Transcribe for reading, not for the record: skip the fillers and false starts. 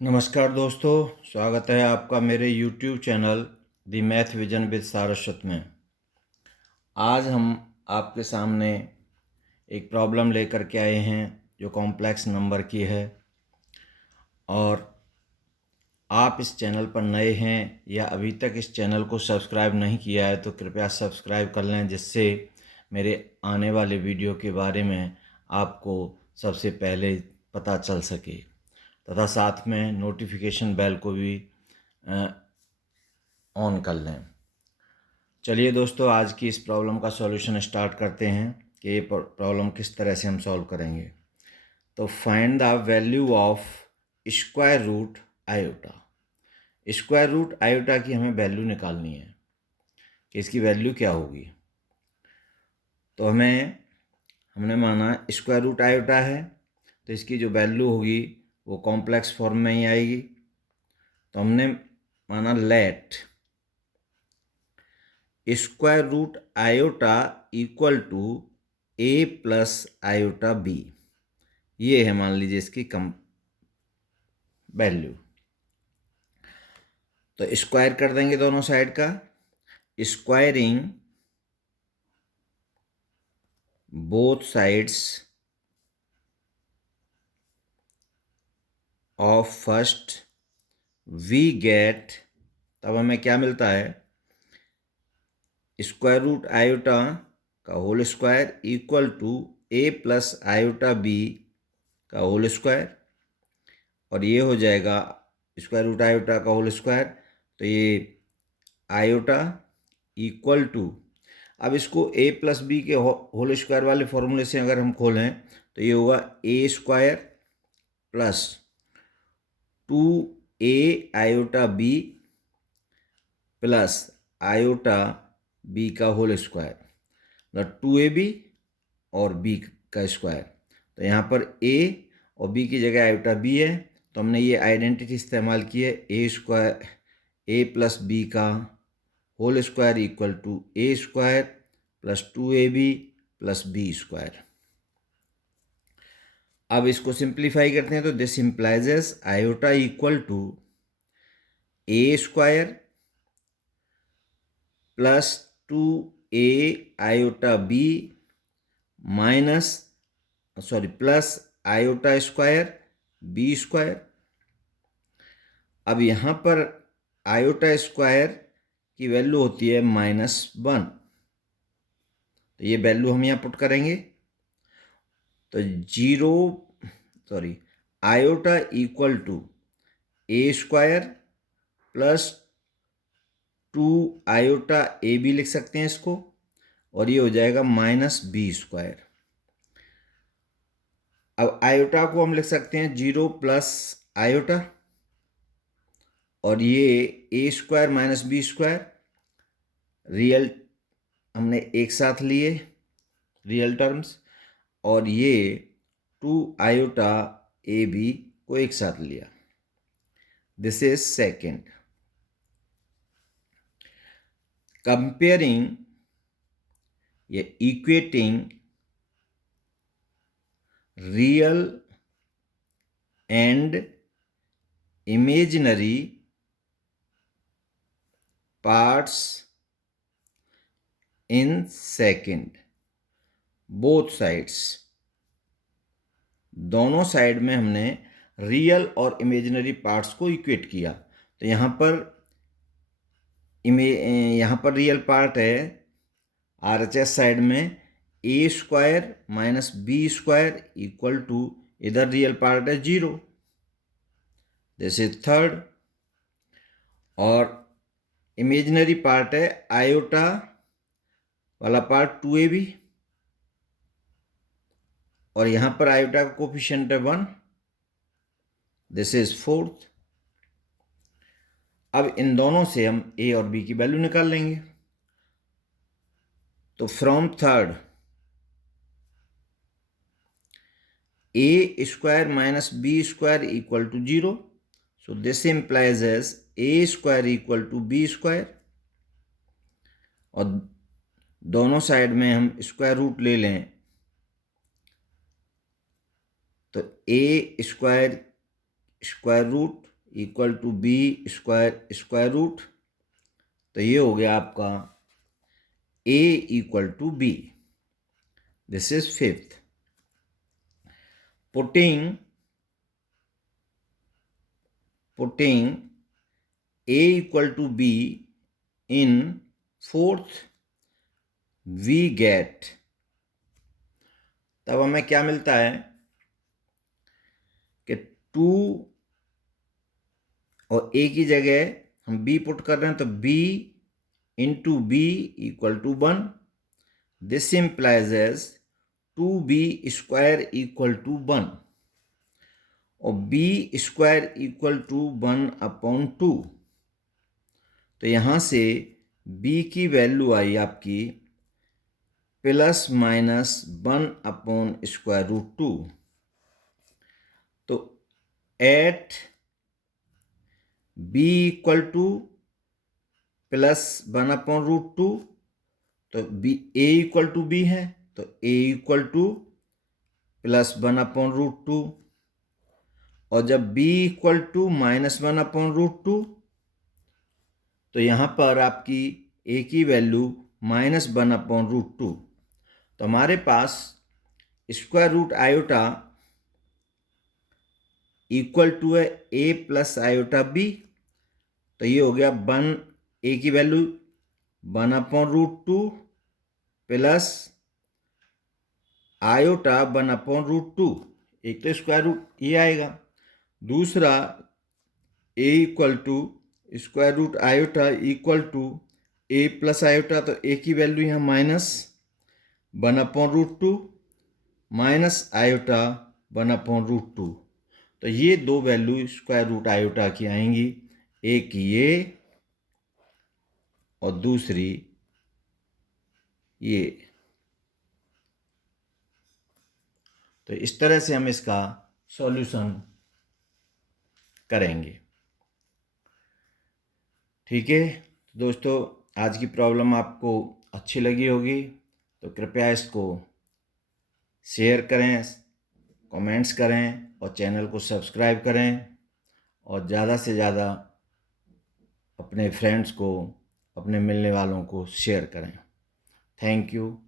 नमस्कार दोस्तों, स्वागत है आपका मेरे YouTube channel the math vision with Saraswat में। आज हम आपके सामने एक प्रॉब्लम लेकर के आए हैं जो कॉम्प्लेक्स नंबर की है। और आप इस चैनल पर नए हैं या अभी तक इस चैनल को सब्सक्राइब नहीं किया है तो कृपया सब्सक्राइब कर लें, जिससे मेरे आने वाले वीडियो के बारे में आपको सबसे पहले पता चल सके, तथा साथ में नोटिफिकेशन बेल को भी ऑन कर लें। चलिए दोस्तों, आज की इस प्रॉब्लम का सॉल्यूशन स्टार्ट करते हैं कि ये प्रॉब्लम किस तरह से हम सॉल्व करेंगे। तो find the value of square root iota. Square root iota की हमें वैल्यू निकालनी है कि इसकी वैल्यू क्या होगी। तो हमने माना स्क्वायर रूट आयोटा है, तो इसकी जो वैल्यू होगी वो कॉम्प्लेक्स फॉर्म में ही आएगी। तो हमने माना let square root iota equal to A plus iota B. ये है, मान लीजिए, इसकी कम वैल्यू। तो स्क्वायर कर देंगे दोनों साइड का। Squaring both sides of first we get, तब हमें क्या मिलता है, स्क्वायर रूट आयोटा का whole square equal to A plus iota B का होल स्क्वायर। और ये हो जाएगा स्क्वायर रूट आयोटा का होल स्क्वायर, तो ये आयोटा इक्वल टू, अब इसको ए प्लस बी के होल स्क्वायर वाले फॉर्मूले से अगर हम खोलें तो ये होगा A square plus 2a iota B plus iota B का होल स्क्वायर, मतलब 2ab और b का स्क्वायर। तो यहाँ पर a और b की जगह आयोटा b है, तो हमने ये आइडेंटिटी इस्तेमाल की है, A square A plus B का whole square equal to A square plus 2ab plus B square. अब इसको सिंप्लीफाई करते हैं तो this implies iota equal to A square plus 2a iota B minus plus iota square B square. अब यहाँ पर iota square की value होती है -1, तो ये वैल्यू हम यहाँ पुट करेंगे। तो iota equal to A square plus 2 iota A B लिख सकते हैं इसको, और ये हो जाएगा -b स्क्वायर। अब आयोटा को हम लिख सकते हैं 0 प्लस आयोटा, और ये A square minus B square real हमने एक साथ लिए, रियल टर्म्स, और ये 2 आयोटा ए बी को एक साथ लिया। This is second. कंपेयरिंग या equating real and imaginary parts in second, both sides, दोनों साइड में हमने रियल और इमेजिनरी पार्ट्स को इक्वेट किया। तो यहाँ पर रियल पार्ट है RHS साइड में A square minus B square equal to, इधर रियल पार्ट है 0, दिस इज थर्ड। और इमेजिनरी पार्ट है आयोटा वाला पार्ट 2ab, और यहाँ पर आयोटा का कोफिशिएंट है 1, दिस इज फोर्थ। अब इन दोनों से हम ए और बी की वैल्यू निकाल लेंगे। तो from third A square minus B square equal to 0, so this implies as A square equal to B square, और दोनों साइड में हम स्क्वायर रूट ले लें तो A square square root equal to B square square root. तो ये हो गया आपका a equal to B. This is fifth. Putting a equal to b in fourth, we get, तब हमें क्या मिलता है कि 2 और a की जगह हम b पुट कर रहे हैं, तो b into B equal to 1। This implies as 2b square equal to 1 और b स्क्वायर इक्वल टू 1/2। तो यहाँ से b की वैल्यू आई आपकी ±1/√2। तो एट b इक्वल टू +1/√2, तो b a equal to b है, तो a इक्वल टू +1/√2। और जब b इक्वल टू -1/√2, तो यहाँ पर आपकी a की वैल्यू -1/√2। तो हमारे पास square root iota equal to है a प्लस आयोटा b। तो ये हो गया a की वैल्यू 1/√2 प्लस आयोटा 1/√2। एक तो स्क्वायर रूट ये आएगा, दूसरा a equal to square root iota equal to a plus iota. तो a की वैल्यू यहाँ -1/√2 माइनस आयोटा 1/√2। तो ये दो वैल्यू स्क्वायर रूट आयोटा की आएंगी, एक ये और दूसरी ये। तो इस तरह से हम इसका सॉल्यूशन करेंगे। ठीक है दोस्तों, आज की प्रॉब्लम आपको अच्छी लगी होगी तो कृपया इसको शेयर करें, कमेंट्स करें और चैनल को सब्सक्राइब करें और ज़्यादा से ज़्यादा अपने फ्रेंड्स को, अपने मिलने वालों को शेयर करें। Thank you.